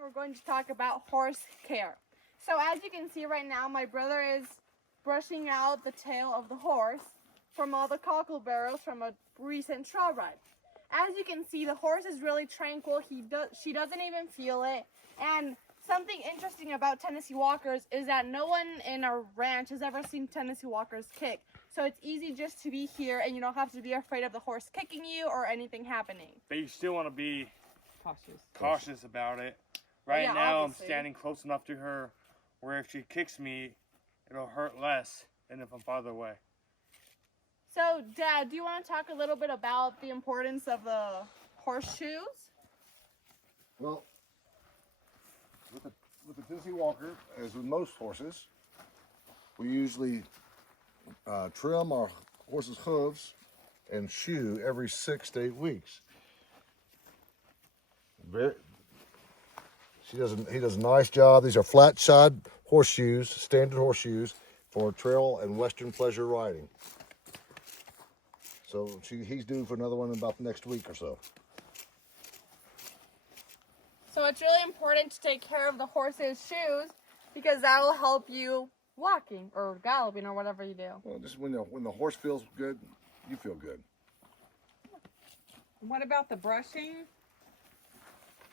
we're going to talk about horse care. So as you can see right now, my brother is brushing out the tail of the horse from all the cockle barrels from a recent trail ride. As you can see, the horse is really tranquil. She doesn't even feel it. And something interesting about Tennessee Walkers is that no one in our ranch has ever seen Tennessee Walkers kick. So it's easy just to be here and you don't have to be afraid of the horse kicking you or anything happening. But you still want to be cautious about it. Well, Right yeah, now obviously. I'm standing close enough to her where if she kicks me, it'll hurt less than if I'm farther away. So, Dad, do you want to talk a little bit about the importance of the horseshoes? Well, with the Tennessee Walker, as with most horses, we usually trim our horse's hooves and shoe every 6 to 8 weeks. He does a nice job. These are flat shod horseshoes, standard horseshoes for trail and western pleasure riding. So he's due for another one in about the next week or so. So it's really important to take care of the horse's shoes because that will help you walking or galloping or whatever you do. Well, just when the horse feels good, you feel good. What about the brushing?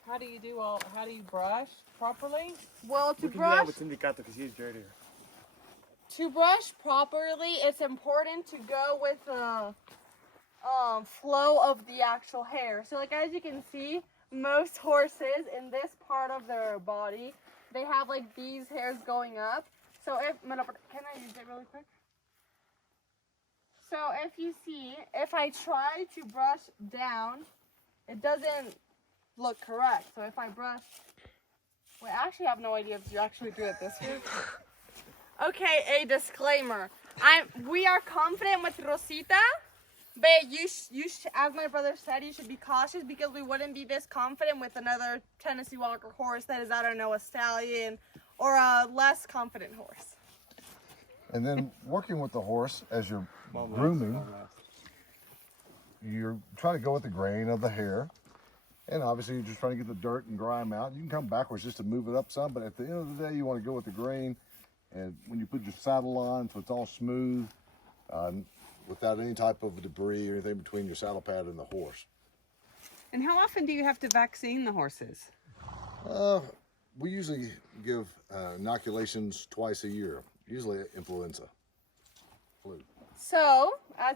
How do you brush properly? Well, We can do that with Sindicato because he's dirtier. to brush properly, it's important to go with the flow of the actual hair. So like as you can see, most horses in this part of their body, they have like these hairs going up. So can I use it really quick? So if you see, if I try to brush down, it doesn't look correct. So if I brush, wait, I actually have no idea if you actually do it this way. Okay, a disclaimer. We are confident with Rosita, but as my brother said, you should be cautious because we wouldn't be this confident with another Tennessee Walker horse that is, I don't know, a stallion or a less confident horse. And then working with the horse as you're grooming, you're trying to go with the grain of the hair. And obviously you're just trying to get the dirt and grime out. You can come backwards just to move it up some, but at the end of the day, you want to go with the grain. And when you put your saddle on, so it's all smooth, without any type of debris or anything between your saddle pad and the horse. And how often do you have to vaccine the horses? We usually give inoculations twice a year, usually influenza, flu. So, I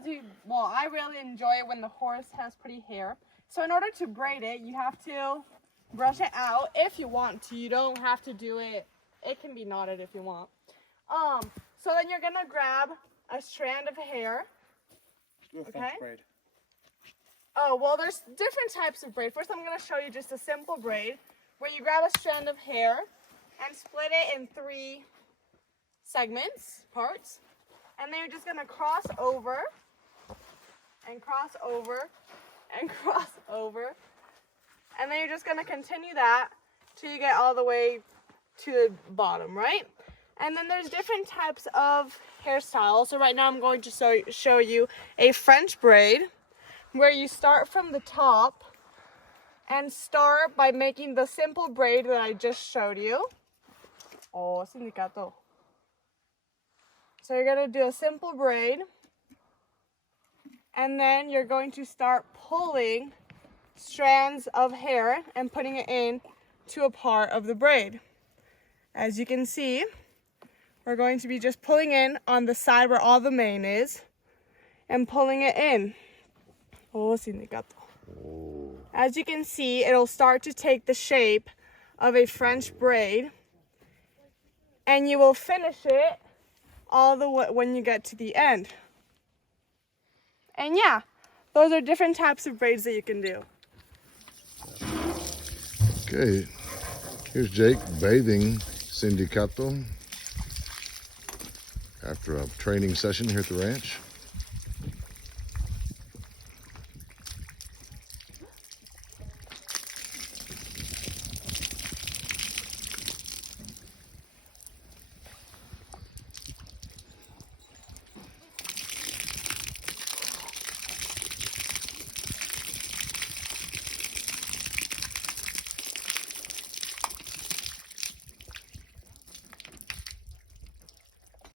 really enjoy it when the horse has pretty hair. So in order to braid it, you have to brush it out if you want to. You don't have to do it. It can be knotted if you want. So then you're gonna grab a strand of hair. Do a French braid. Oh, well, there's different types of braid. First, I'm gonna show you just a simple braid where you grab a strand of hair and split it in 3 parts. And then you're just gonna cross over and cross over and cross over. And then you're just gonna continue that till you get all the way to the bottom, right? And then there's different types of hairstyles. So right now I'm going to show you a French braid where you start from the top and start by making the simple braid that I just showed you. Oh, sindicato. So you're gonna do a simple braid and then you're going to start pulling strands of hair and putting it in to a part of the braid. As you can see, we're going to be just pulling in on the side where all the mane is and pulling it in. Oh, sindicato. As you can see, it'll start to take the shape of a French braid and you will finish it all the way when you get to the end. And yeah, those are different types of braids that you can do. Okay, here's Jake bathing Sindicato after a training session here at the ranch.